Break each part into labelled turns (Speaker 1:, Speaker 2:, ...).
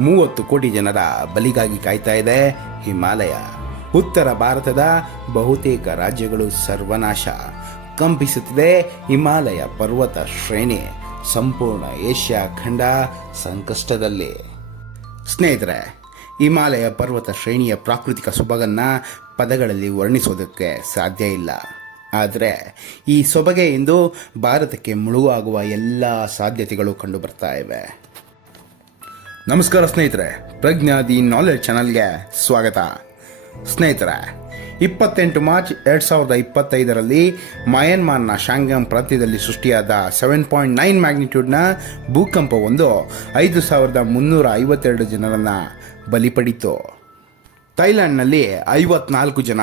Speaker 1: ಮೂವತ್ತು ಕೋಟಿ ಜನರ ಬಲಿಗಾಗಿ ಕಾಯ್ತಾ ಇದೆ ಹಿಮಾಲಯ. ಉತ್ತರ ಭಾರತದ ಬಹುತೇಕ ರಾಜ್ಯಗಳು ಸರ್ವನಾಶ. ಕಂಪಿಸುತ್ತಿದೆ ಹಿಮಾಲಯ ಪರ್ವತ ಶ್ರೇಣಿ. ಸಂಪೂರ್ಣ ಏಷ್ಯಾ ಖಂಡ ಸಂಕಷ್ಟದಲ್ಲಿ. ಸ್ನೇಹಿತರೆ, ಹಿಮಾಲಯ ಪರ್ವತ ಶ್ರೇಣಿಯ ಪ್ರಾಕೃತಿಕ ಸೊಬಗನ್ನು ಪದಗಳಲ್ಲಿ ವರ್ಣಿಸೋದಕ್ಕೆ ಸಾಧ್ಯ ಇಲ್ಲ. ಆದರೆ, ಈ ಸೊಬಗೆ ಇಂದು ಭಾರತಕ್ಕೆ ಮುಳುವಾಗುವ ಎಲ್ಲ ಸಾಧ್ಯತೆಗಳು ಕಂಡುಬರ್ತಾ ಇವೆ. ನಮಸ್ಕಾರ ಸ್ನೇಹಿತರೆ, ಪ್ರಜ್ಞಾ ದಿ ನಾಲೆಡ್ಜ್ ಚಾನಲ್ಗೆ ಸ್ವಾಗತ. ಸ್ನೇಹಿತರೆ, ಇಪ್ಪತ್ತೆಂಟು ಮಾರ್ಚ್ ಎರಡು ಸಾವಿರದ ಇಪ್ಪತ್ತೈದರಲ್ಲಿ ಮಯನ್ಮಾರ್ನ ಶಾಂಗಮ್ ಪ್ರಾಂತ್ಯದಲ್ಲಿ ಸೃಷ್ಟಿಯಾದ ಸೆವೆನ್ ಪಾಯಿಂಟ್ ನೈನ್ ಮ್ಯಾಗ್ನಿಟ್ಯೂಡ್ನ ಭೂಕಂಪವೊಂದು ಐದು ಸಾವಿರದ ಮುನ್ನೂರ ಐವತ್ತೆರಡು ಜನರನ್ನು ಬಲಿಪಡಿತು ಥೈಲ್ಯಾಂಡ್ನಲ್ಲಿ ಐವತ್ನಾಲ್ಕು ಜನ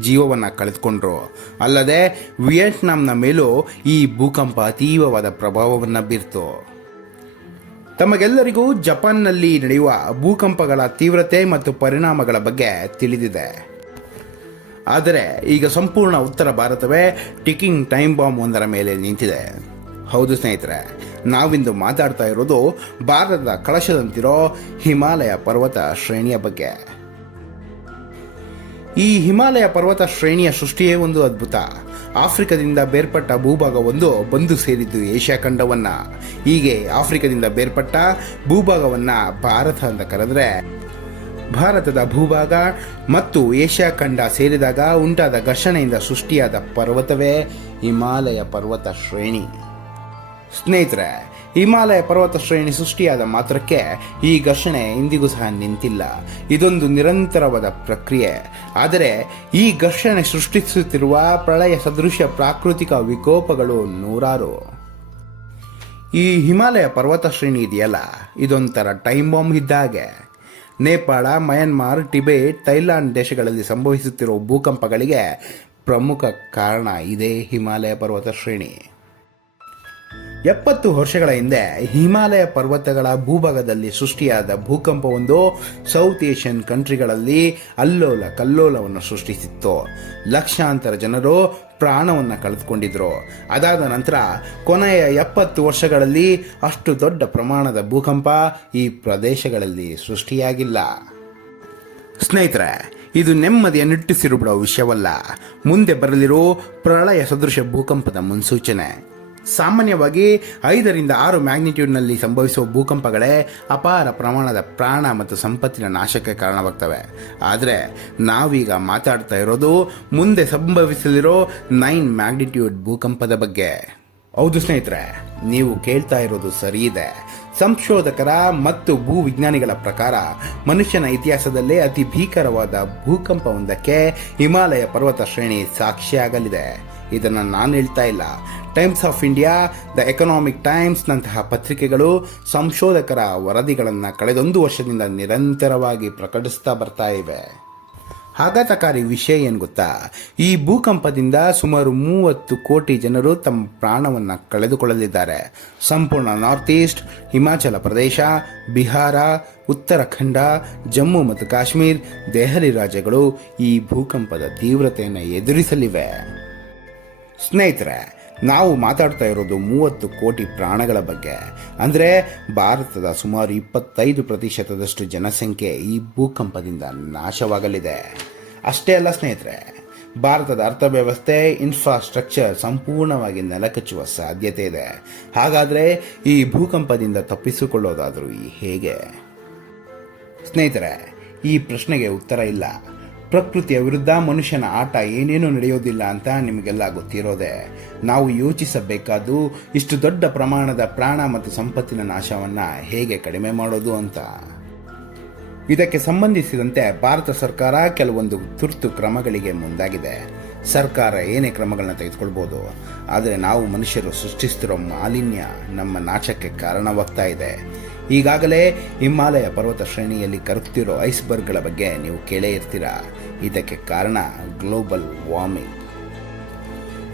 Speaker 1: ಜೀವವನ್ನು ಕಳೆದುಕೊಂಡ್ರು. ಅಲ್ಲದೆ ವಿಯೆಟ್ನಾಂನ ಮೇಲೂ ಈ ಭೂಕಂಪ ಅತೀವವಾದ ಪ್ರಭಾವವನ್ನು ಬೀರ್ತು. ತಮಗೆಲ್ಲರಿಗೂ ಜಪಾನ್ನಲ್ಲಿ ನಡೆಯುವ ಭೂಕಂಪಗಳ ತೀವ್ರತೆ ಮತ್ತು ಪರಿಣಾಮಗಳ ಬಗ್ಗೆ ತಿಳಿದಿದೆ. ಆದರೆ ಈಗ ಸಂಪೂರ್ಣ ಉತ್ತರ ಭಾರತವೇ ಟಿಕಿಂಗ್ ಟೈಮ್ ಬಾಂಬ್ ಒಂದರ ಮೇಲೆ ನಿಂತಿದೆ. ಹೌದು ಸ್ನೇಹಿತರೆ, ನಾವಿಂದು ಮಾತಾಡ್ತಾ ಇರೋದು ಭಾರತದ ಕಳಶದಂತಿರೋ ಹಿಮಾಲಯ ಪರ್ವತ ಶ್ರೇಣಿಯ ಬಗ್ಗೆ. ಈ ಹಿಮಾಲಯ ಪರ್ವತ ಶ್ರೇಣಿಯ ಸೃಷ್ಟಿಯೇ ಒಂದು ಅದ್ಭುತ. ಆಫ್ರಿಕಾದಿಂದ ಬೇರ್ಪಟ್ಟ ಭೂಭಾಗವೊಂದು ಬಂದು ಸೇರಿದ್ದು ಏಷ್ಯಾ ಖಂಡವನ್ನ. ಹೀಗೆ ಆಫ್ರಿಕಾದಿಂದ ಬೇರ್ಪಟ್ಟ ಭೂಭಾಗವನ್ನ ಭಾರತ ಅಂತ ಕರೆದ್ರೆ, ಭಾರತದ ಭೂಭಾಗ ಮತ್ತು ಏಷ್ಯಾ ಖಂಡ ಸೇರಿದಾಗ ಉಂಟಾದ ಘರ್ಷಣೆಯಿಂದ ಸೃಷ್ಟಿಯಾದ ಪರ್ವತವೇ ಹಿಮಾಲಯ ಪರ್ವತ ಶ್ರೇಣಿ. ಸ್ನೇಹಿತರೆ ಹಿಮಾಲಯ ಪರ್ವತ ಶ್ರೇಣಿ ಸೃಷ್ಟಿಯಾದ ಮಾತ್ರಕ್ಕೆ ಈ ಘರ್ಷಣೆ ಇಂದಿಗೂ ಸಹ ನಿಂತಿಲ್ಲ. ಇದೊಂದು ನಿರಂತರವಾದ ಪ್ರಕ್ರಿಯೆ. ಆದರೆ ಈ ಘರ್ಷಣೆ ಸೃಷ್ಟಿಸುತ್ತಿರುವ ಪ್ರಳಯ ಸದೃಶ ಪ್ರಾಕೃತಿಕ ವಿಕೋಪಗಳು ನೂರಾರು. ಈ ಹಿಮಾಲಯ ಪರ್ವತ ಶ್ರೇಣಿ ಇದೆಯಲ್ಲ? ಇದೊಂಥರ ಟೈಮ್ ಬಾಂಬ್ ಇದ್ದಾಗೆ. ನೇಪಾಳ, ಮಯನ್ಮಾರ್, ಟಿಬೇಟ್, ಥೈಲ್ಯಾಂಡ್ ದೇಶಗಳಲ್ಲಿ ಸಂಭವಿಸುತ್ತಿರುವ ಭೂಕಂಪಗಳಿಗೆ ಪ್ರಮುಖ ಕಾರಣ ಇದೇ ಹಿಮಾಲಯ ಪರ್ವತ ಶ್ರೇಣಿ. ಎಪ್ಪತ್ತು ವರ್ಷಗಳ ಹಿಂದೆ ಹಿಮಾಲಯ ಪರ್ವತಗಳ ಭೂಭಾಗದಲ್ಲಿ ಸೃಷ್ಟಿಯಾದ ಭೂಕಂಪವೊಂದು ಸೌತ್ ಏಷ್ಯನ್ ಕಂಟ್ರಿಗಳಲ್ಲಿ ಅಲ್ಲೋಲ ಕಲ್ಲೋಲವನ್ನು ಸೃಷ್ಟಿಸಿತ್ತು. ಲಕ್ಷಾಂತರ ಜನರು ಪ್ರಾಣವನ್ನು ಕಳೆದುಕೊಂಡಿದ್ರು. ಅದಾದ ನಂತರ ಕೊನೆಯ ಎಪ್ಪತ್ತು ವರ್ಷಗಳಲ್ಲಿ ಅಷ್ಟು ದೊಡ್ಡ ಪ್ರಮಾಣದ ಭೂಕಂಪ ಈ ಪ್ರದೇಶಗಳಲ್ಲಿ ಸೃಷ್ಟಿಯಾಗಿಲ್ಲ. ಸ್ನೇಹಿತರೆ, ಇದು ನೆಮ್ಮದಿಯ ನಿಟ್ಟಿಸಿರು ಬಿಡೋ ವಿಷಯವಲ್ಲ. ಮುಂದೆ ಬರಲಿರೋ ಪ್ರಳಯ ಸದೃಶ ಭೂಕಂಪದ ಮುನ್ಸೂಚನೆ. ಸಾಮಾನ್ಯವಾಗಿ ಐದರಿಂದ ಆರು ಮ್ಯಾಗ್ನಿಟ್ಯೂಡ್ನಲ್ಲಿ ಸಂಭವಿಸುವ ಭೂಕಂಪಗಳೇ ಅಪಾರ ಪ್ರಮಾಣದ ಪ್ರಾಣ ಮತ್ತು ಸಂಪತ್ತಿನ ನಾಶಕ್ಕೆ ಕಾರಣವಾಗ್ತವೆ. ಆದರೆ ನಾವೀಗ ಮಾತಾಡ್ತಾ ಇರೋದು ಮುಂದೆ ಸಂಭವಿಸಲಿರೋ ನೈನ್ ಮ್ಯಾಗ್ನಿಟ್ಯೂಡ್ ಭೂಕಂಪದ ಬಗ್ಗೆ. ಹೌದು ಸ್ನೇಹಿತರೆ, ನೀವು ಕೇಳ್ತಾ ಇರೋದು ಸರಿ ಇದೆ. ಸಂಶೋಧಕರ ಮತ್ತು ಭೂವಿಜ್ಞಾನಿಗಳ ಪ್ರಕಾರ ಮನುಷ್ಯನ ಇತಿಹಾಸದಲ್ಲೇ ಅತಿ ಭೀಕರವಾದ ಭೂಕಂಪವೊಂದಕ್ಕೆ ಹಿಮಾಲಯ ಪರ್ವತ ಶ್ರೇಣಿ ಸಾಕ್ಷಿಯಾಗಲಿದೆ. ಇದನ್ನು ನಾನು ಹೇಳ್ತಾ ಇಲ್ಲ. Times of India, the economic ಟೈಮ್ಸ್ನಂತಹ ಪತ್ರಿಕೆಗಳು ಸಂಶೋಧಕರ ವರದಿಗಳನ್ನು ಕಳೆದೊಂದು ವರ್ಷದಿಂದ ನಿರಂತರವಾಗಿ ಪ್ರಕಟಿಸ್ತಾ ಬರ್ತಾ ಇವೆ. ಆಘಾತಕಾರಿ ವಿಷಯ ಏನು ಗೊತ್ತಾ? ಈ ಭೂಕಂಪದಿಂದ ಸುಮಾರು ಮೂವತ್ತು ಕೋಟಿ ಜನರು ತಮ್ಮ ಪ್ರಾಣವನ್ನು ಕಳೆದುಕೊಳ್ಳಲಿದ್ದಾರೆ. ಸಂಪೂರ್ಣ ನಾರ್ತ್ ಈಸ್ಟ್, ಹಿಮಾಚಲ ಪ್ರದೇಶ, ಬಿಹಾರ, ಉತ್ತರಾಖಂಡ, ಜಮ್ಮು ಮತ್ತು ಕಾಶ್ಮೀರ್, ದೆಹಲಿ ರಾಜ್ಯಗಳು ಈ ಭೂಕಂಪದ ತೀವ್ರತೆಯನ್ನು ಎದುರಿಸಲಿವೆ. ಸ್ನೇಹಿತರೆ ನಾವು ಮಾತಾಡ್ತಾ ಇರೋದು ಮೂವತ್ತು ಕೋಟಿ ಪ್ರಾಣಗಳ ಬಗ್ಗೆ. ಅಂದರೆ ಭಾರತದ ಸುಮಾರು ಇಪ್ಪತ್ತೈದು ಪ್ರತಿಶತದಷ್ಟು ಜನಸಂಖ್ಯೆ ಈ ಭೂಕಂಪದಿಂದ ನಾಶವಾಗಲಿದೆ. ಅಷ್ಟೇ ಅಲ್ಲ ಸ್ನೇಹಿತರೆ, ಭಾರತದ ಅರ್ಥವ್ಯವಸ್ಥೆ ಇನ್ಫ್ರಾಸ್ಟ್ರಕ್ಚರ್ ಸಂಪೂರ್ಣವಾಗಿ ನೆಲಕಚ್ಚುವ ಸಾಧ್ಯತೆ ಇದೆ. ಹಾಗಾದರೆ ಈ ಭೂಕಂಪದಿಂದ ತಪ್ಪಿಸಿಕೊಳ್ಳೋದಾದರೂ ಹೇಗೆ? ಸ್ನೇಹಿತರೆ, ಈ ಪ್ರಶ್ನೆಗೆ ಉತ್ತರ ಇಲ್ಲ. ಪ್ರಕೃತಿಯ ವಿರುದ್ಧ ಮನುಷ್ಯನ ಆಟ ಏನೇನೂ ನಡೆಯೋದಿಲ್ಲ ಅಂತ ನಿಮಗೆಲ್ಲ ಗೊತ್ತಿರೋದೆ. ನಾವು ಯೋಚಿಸಬೇಕಾದ್ದು ಇಷ್ಟು ದೊಡ್ಡ ಪ್ರಮಾಣದ ಪ್ರಾಣ ಮತ್ತು ಸಂಪತ್ತಿನ ನಾಶವನ್ನು ಹೇಗೆ ಕಡಿಮೆ ಮಾಡೋದು ಅಂತ. ಇದಕ್ಕೆ ಸಂಬಂಧಿಸಿದಂತೆ ಭಾರತ ಸರ್ಕಾರ ಕೆಲವೊಂದು ತುರ್ತು ಕ್ರಮಗಳಿಗೆ ಮುಂದಾಗಿದೆ. ಸರ್ಕಾರ ಏನೇ ಕ್ರಮಗಳನ್ನ ತೆಗೆದುಕೊಳ್ಬೋದು, ಆದರೆ ನಾವು ಮನುಷ್ಯರು ಸೃಷ್ಟಿಸ್ತಿರೋ ಮಾಲಿನ್ಯ ನಮ್ಮ ನಾಶಕ್ಕೆ ಕಾರಣವಾಗ್ತಾ ಇದೆ. ಈಗಾಗಲೇ ಹಿಮಾಲಯ ಪರ್ವತ ಶ್ರೇಣಿಯಲ್ಲಿ ಕರಗ್ತಿರೋ ಐಸ್ಬರ್ಗ್ಗಳ ಬಗ್ಗೆ ನೀವು ಕೇಳೇ ಇರ್ತೀರ? ಇದಕ್ಕೆ ಕಾರಣ ಗ್ಲೋಬಲ್ ವಾರ್ಮಿಂಗ್.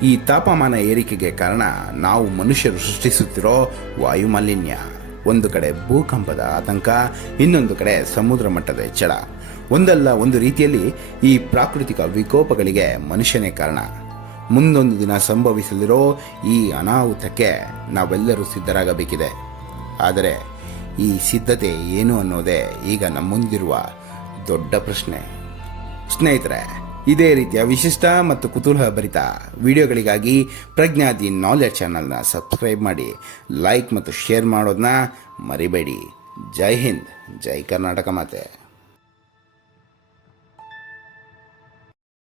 Speaker 1: ಈ ತಾಪಮಾನ ಏರಿಕೆಗೆ ಕಾರಣ ನಾವು ಮನುಷ್ಯರು ಸೃಷ್ಟಿಸುತ್ತಿರೋ ವಾಯು ಮಾಲಿನ್ಯ ಒಂದು ಕಡೆ ಭೂಕಂಪದ ಆತಂಕ, ಇನ್ನೊಂದು ಕಡೆ ಸಮುದ್ರ ಮಟ್ಟದ ಹೆಚ್ಚಳ ಒಂದಲ್ಲ ಒಂದು ರೀತಿಯಲ್ಲಿ ಈ ಪ್ರಾಕೃತಿಕ ವಿಕೋಪಗಳಿಗೆ ಮನುಷ್ಯನೇ ಕಾರಣ. ಮುಂದೊಂದು ದಿನ ಸಂಭವಿಸಲಿರೋ ಈ ಅನಾಹುತಕ್ಕೆ ನಾವೆಲ್ಲರೂ ಸಿದ್ಧರಾಗಬೇಕಿದೆ. ಆದರೆ ಈ ಸಿದ್ಧತೆ ಏನು ಅನ್ನೋದೇ ಈಗ ನಮ್ಮ ಮುಂದಿರುವ ದೊಡ್ಡ ಪ್ರಶ್ನೆ. ಸ್ನೇಹಿತರೆ, ಇದೇ ರೀತಿಯ ವಿಶಿಷ್ಟ ಮತ್ತು ಕುತೂಹಲ ಭರಿತ ವಿಡಿಯೋಗಳಿಗಾಗಿ ಪ್ರಜ್ಞಾದಿ ನಾಲೆಡ್ಜ್ ಚಾನಲ್ನ ಸಬ್ಸ್ಕ್ರೈಬ್ ಮಾಡಿ ಲೈಕ್ ಮತ್ತು ಶೇರ್ ಮಾಡೋದನ್ನ ಮರಿಬೇಡಿ. ಜೈ ಹಿಂದ್, ಜೈ ಕರ್ನಾಟಕ ಮಾತೆ.